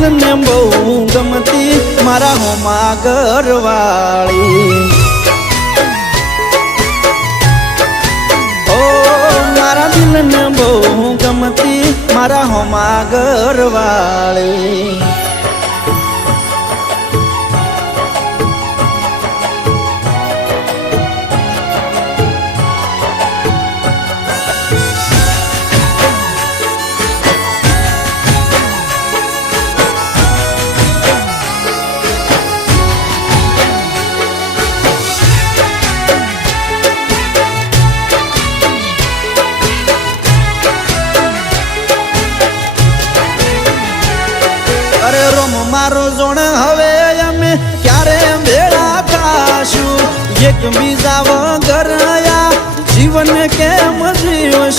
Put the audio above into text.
दिल ने बहु गमती मारा होमा घरवाली ओ मारा दिल ने बहु गमती मारा होमा घरवाली अरे रोम मारो जोण हवे अमे क्यारे भेड़ा थाशु एक बीजा वगर या जीवन केम जीवशु।